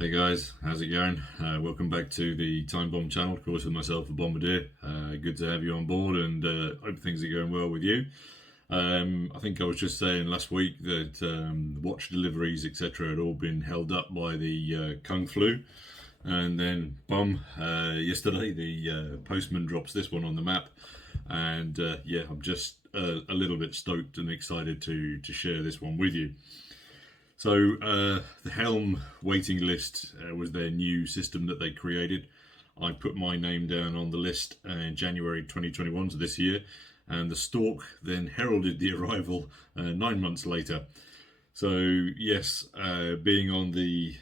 Hey guys, how's it going? Welcome back to the Time Bomb channel, of course, with myself, Bombardier. Good to have you on board, and hope things are going well with you. I think I was just saying last week that watch deliveries, etc., had all been held up by the Kung Flu, and then yesterday the postman drops this one on the map, and yeah, I'm just a little bit stoked and excited to share this one with you. So the Helm waiting list was their new system that they created. I put my name down on the list in January 2021, so this year, and the Stork then heralded the arrival 9 months later. So yes, being on the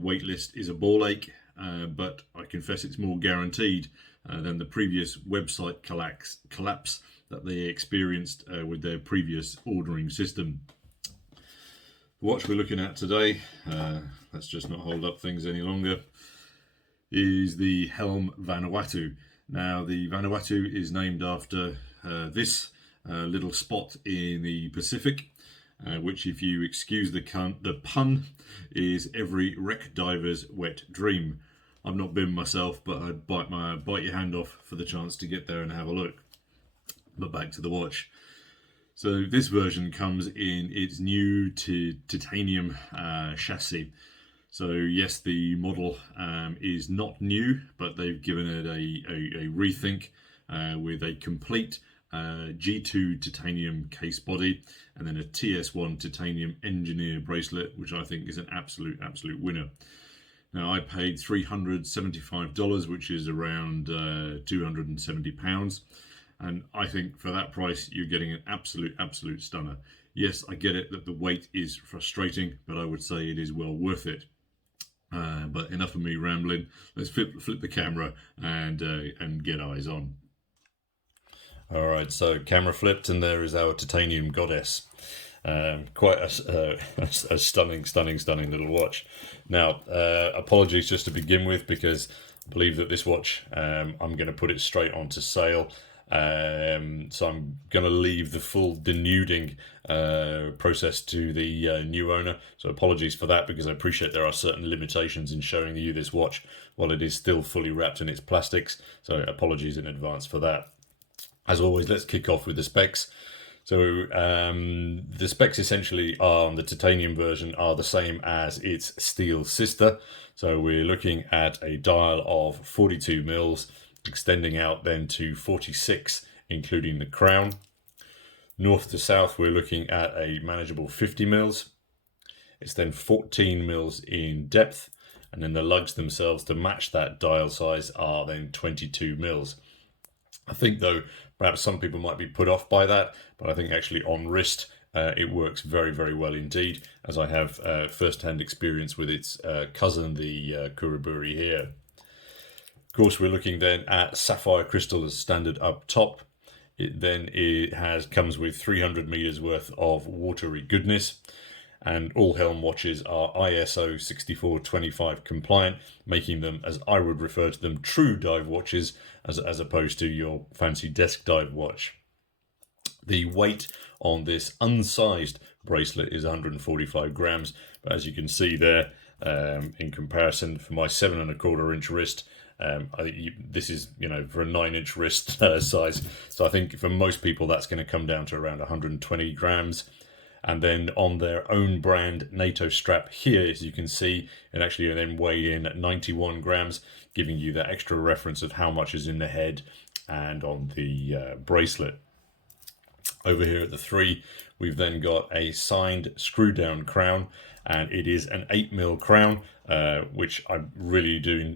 wait list is a ball ache, but I confess it's more guaranteed than the previous website collapse that they experienced with their previous ordering system. The watch we're looking at today, let's just not hold up things any longer, is the Helm Vanuatu. Now, the Vanuatu is named after this little spot in the Pacific, which, if you excuse the pun, is every wreck diver's wet dream. I've not been myself, but I'd bite your hand off for the chance to get there and have a look. But back to the watch. So this version comes in its new titanium chassis. So yes, the model is not new, but they've given it a rethink with a complete G2 titanium case body and then a TS1 titanium engineer bracelet, which I think is an absolute winner. Now, I paid $375, which is around £270. And I think for that price, you're getting an absolute stunner. Yes, I get it that the weight is frustrating, but I would say it is well worth it. But enough of me rambling. Let's flip the camera and get eyes on. All right, so camera flipped, and there is our titanium goddess. Quite a stunning little watch. Now, apologies just to begin with, because I believe that this watch, I'm going to put it straight onto sale. So I'm going to leave the full denuding process to the new owner. So apologies for that, because I appreciate there are certain limitations in showing you this watch while it is still fully wrapped in its plastics. So apologies in advance for that. As always, let's kick off with the specs. So the specs essentially on the titanium version are the same as its steel sister. So we're looking at a dial of 42 mils, extending out then to 46, including the crown. North to south, we're looking at a manageable 50 mils. It's then 14 mils in depth, and then the lugs themselves to match that dial size are then 22 mils. I think, though, perhaps some people might be put off by that, but I think actually on wrist it works very well indeed, as I have first-hand experience with its cousin, the Kuroburi here. Of course, we're looking then at sapphire crystal as standard up top. It comes with 300 meters worth of watery goodness, and all Helm watches are ISO 6425 compliant, making them, as I would refer to them, true dive watches, as opposed to your fancy desk dive watch. The weight on this unsized bracelet is 145 grams, but as you can see there, in comparison, for my 7¼ inch wrist, this is, for a 9-inch wrist size. So I think for most people that's going to come down to around 120 grams. And then on their own brand NATO strap here, as you can see, it actually then weighed in at 91 grams, giving you that extra reference of how much is in the head and on the bracelet. Over here at the 3, we've then got a signed screw down crown, and it is an 8mm crown, which I really do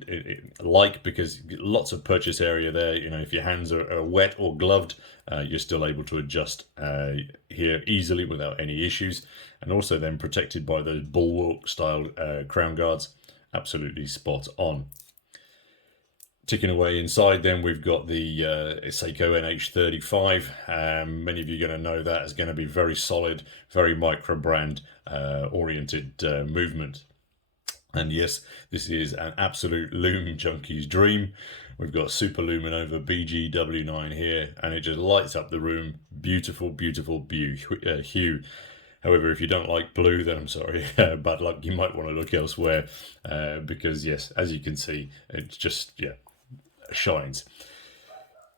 like, because lots of purchase area there. If your hands are wet or gloved, you're still able to adjust here easily without any issues, and also then protected by those bulwark style crown guards. Absolutely spot on. Ticking away inside, then we've got the Seiko NH35. Many of you are going to know that is going to be very solid, very micro brand oriented movement. And yes, this is an absolute Lume junkie's dream. We've got Super Luminova BGW9 here, and it just lights up the room. Beautiful hue. However, if you don't like blue, then I'm sorry, bad luck. You might want to look elsewhere, because yes, as you can see, it's just, yeah, shines.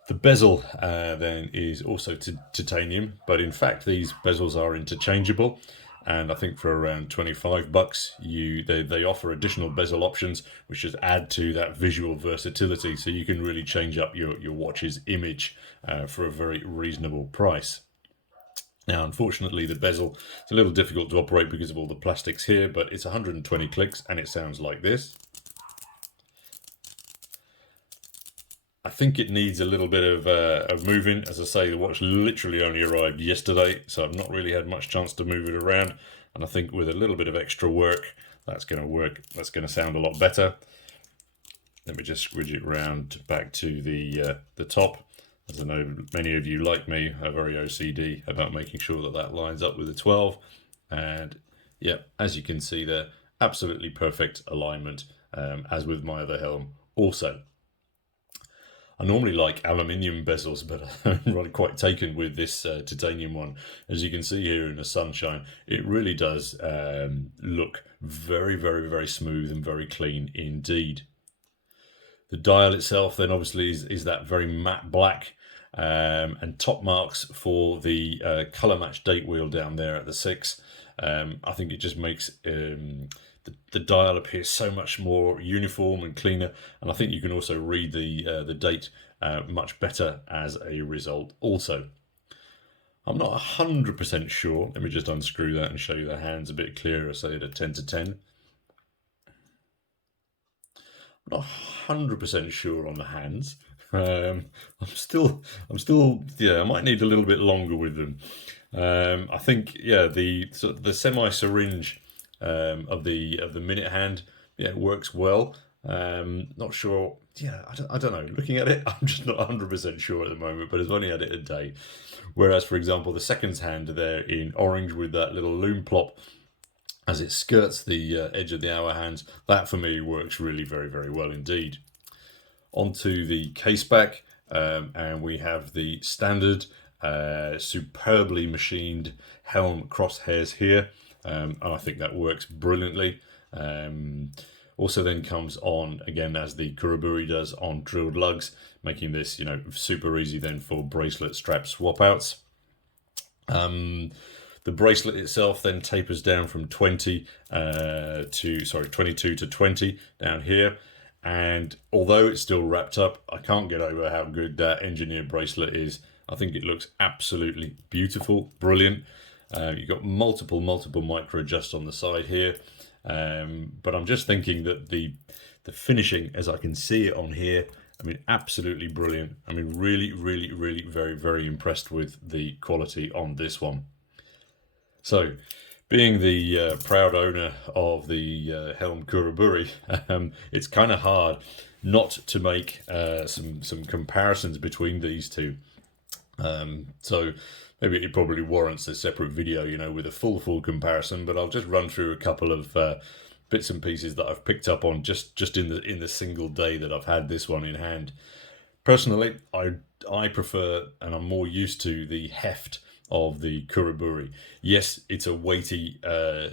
The bezel then is also titanium, but in fact these bezels are interchangeable, and I think for around $25 they offer additional bezel options which just add to that visual versatility, so you can really change up your watch's image for a very reasonable price. Now, unfortunately, the bezel is a little difficult to operate because of all the plastics here, but it's 120 clicks and it sounds like this. I think it needs a little bit of moving. As I say, the watch literally only arrived yesterday, so I've not really had much chance to move it around. And I think with a little bit of extra work, that's going to work. That's going to sound a lot better. Let me just squidge it round back to the top. As I know many of you, like me, are very OCD about making sure that that lines up with the 12. And yeah, as you can see there, absolutely perfect alignment, as with my other helm also. I normally like aluminium bezels, but I'm really quite taken with this titanium one. As you can see here in the sunshine, it really does look very, very, very smooth and very clean indeed. The dial itself then obviously is that very matte black, and top marks for the colour match date wheel down there at the 6. I think it just makes the dial appear so much more uniform and cleaner, and I think you can also read the date much better as a result also. I'm not 100% sure. Let me just unscrew that and show you the hands a bit clearer, say at a 10 to 10. I'm not 100% sure on the hands. I'm still, yeah, I might need a little bit longer with them. I think, yeah, the semi-syringe of the minute hand, yeah, it works well. Not sure, yeah, I don't know. Looking at it, I'm just not 100% sure at the moment, but I've only had it a day. Whereas, for example, the seconds hand there in orange with that little loom plop as it skirts the edge of the hour hands, that for me works really very, very well indeed. Onto the case back, and we have the standard superbly machined helm crosshairs here, and I think that works brilliantly. Also then comes on, again, as the Kuroburi does, on drilled lugs, making this, you know, super easy then for bracelet strap swap outs. The bracelet itself then tapers down from 22 to 20 down here. And although it's still wrapped up, I can't get over how good that engineered bracelet is. I think it looks absolutely beautiful, brilliant. You've got multiple micro adjusts on the side here. But I'm just thinking that the finishing, as I can see it on here, I mean, absolutely brilliant. I mean, really, really, really very, very impressed with the quality on this one. So, being the proud owner of the Helm Kuroburi, it's kind of hard not to make some comparisons between these two. So maybe it probably warrants a separate video, you know, with a full comparison. But I'll just run through a couple of bits and pieces that I've picked up on just in the single day that I've had this one in hand. Personally, I prefer, and I'm more used to, the heft of the Kuroburi. Yes, it's a weighty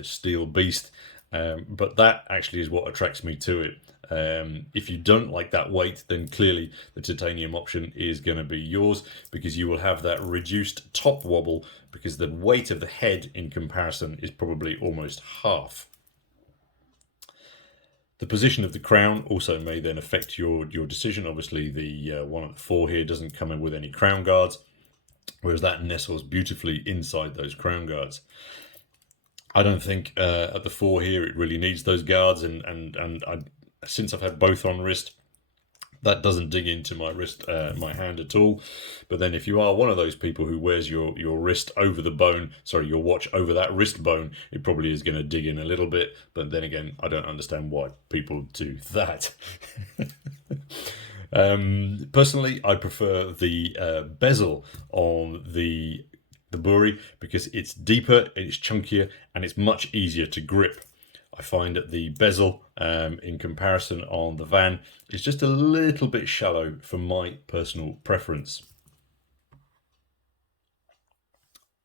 steel beast, but that actually is what attracts me to it. If you don't like that weight, then clearly the titanium option is going to be yours, because you will have that reduced top wobble, because the weight of the head in comparison is probably almost half. The position of the crown also may then affect your decision. Obviously, the one at the 4 here doesn't come in with any crown guards, whereas that nestles beautifully inside those crown guards. I don't think at the 4 here it really needs those guards, and since I've had both on wrist, that doesn't dig into my wrist, my hand at all. But then if you are one of those people who wears your wrist over the bone, sorry, your watch over that wrist bone, it probably is going to dig in a little bit. But then again, I don't understand why people do that. Personally, I prefer the bezel on the Buri, because it's deeper, it's chunkier, and it's much easier to grip. I find that the bezel, in comparison on the Van, is just a little bit shallow for my personal preference.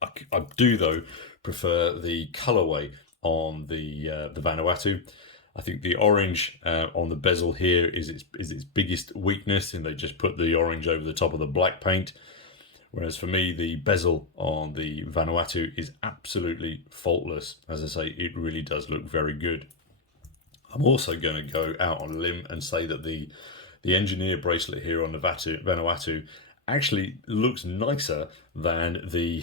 I do, though, prefer the colorway on the Vanuatu. I think the orange on the bezel here is its biggest weakness, and they just put the orange over the top of the black paint. Whereas for me, the bezel on the Vanuatu is absolutely faultless. As I say, it really does look very good. I'm also going to go out on a limb and say that the engineer bracelet here on the Vanuatu actually looks nicer than the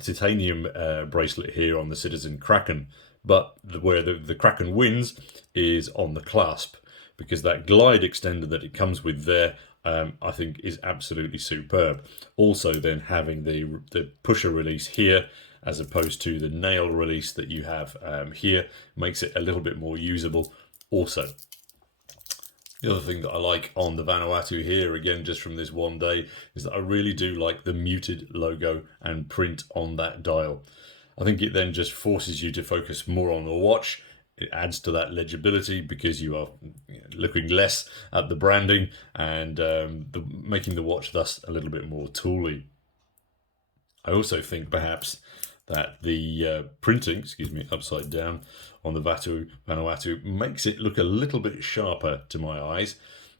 titanium bracelet here on the Citizen Kraken. But where the Kraken wins is on the clasp, because that glide extender that it comes with there, I think is absolutely superb. Also then having the pusher release here as opposed to the nail release that you have here makes it a little bit more usable also. The other thing that I like on the Vanuatu here, again just from this one day, is that I really do like the muted logo and print on that dial. I think it then just forces you to focus more on the watch. It adds to that legibility because you are looking less at the branding and making the watch thus a little bit more tooly. I also think perhaps that the printing, upside down on the Vanuatu makes it look a little bit sharper to my eyes,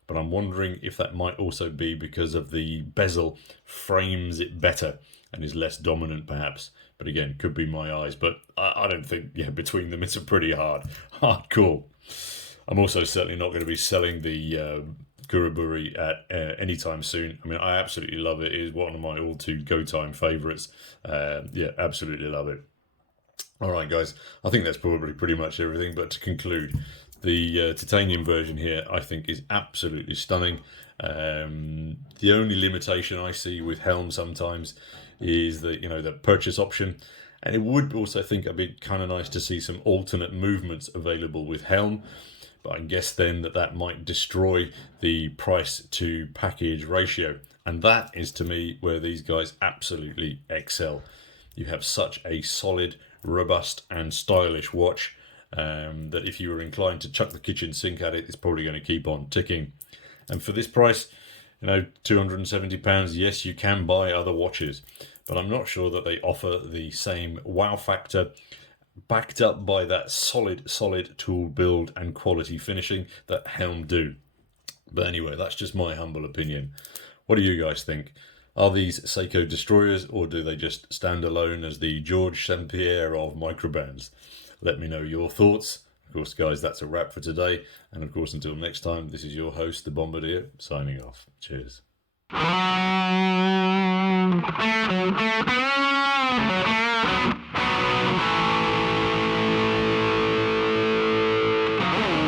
but I'm wondering if that might also be because of the bezel frames it better and is less dominant perhaps. But again, could be my eyes, but I don't think, between them it's a pretty hard call. I'm also certainly not going to be selling the Kuraburi at any time soon. I mean, I absolutely love it. It is one of my all-to go time favourites. Absolutely love it. All right, guys, I think that's probably pretty much everything. But to conclude, the titanium version here, I think, is absolutely stunning. The only limitation I see with Helm sometimes is the purchase option. And it would also think it'd be kind of nice to see some alternate movements available with Helm. But I guess then that might destroy the price to package ratio. And that is, to me, where these guys absolutely excel. You have such a solid, robust and stylish watch that if you were inclined to chuck the kitchen sink at it, it's probably going to keep on ticking. And for this price, £270, yes, you can buy other watches, but I'm not sure that they offer the same wow factor backed up by that solid tool build and quality finishing that Helm do. But anyway, that's just my humble opinion. What do you guys think? Are these Seiko destroyers, or do they just stand alone as the George St. Pierre of microbands? Let me know your thoughts. Of course, guys, that's a wrap for today. And of course, until next time, this is your host, the Bombardier, signing off. Cheers.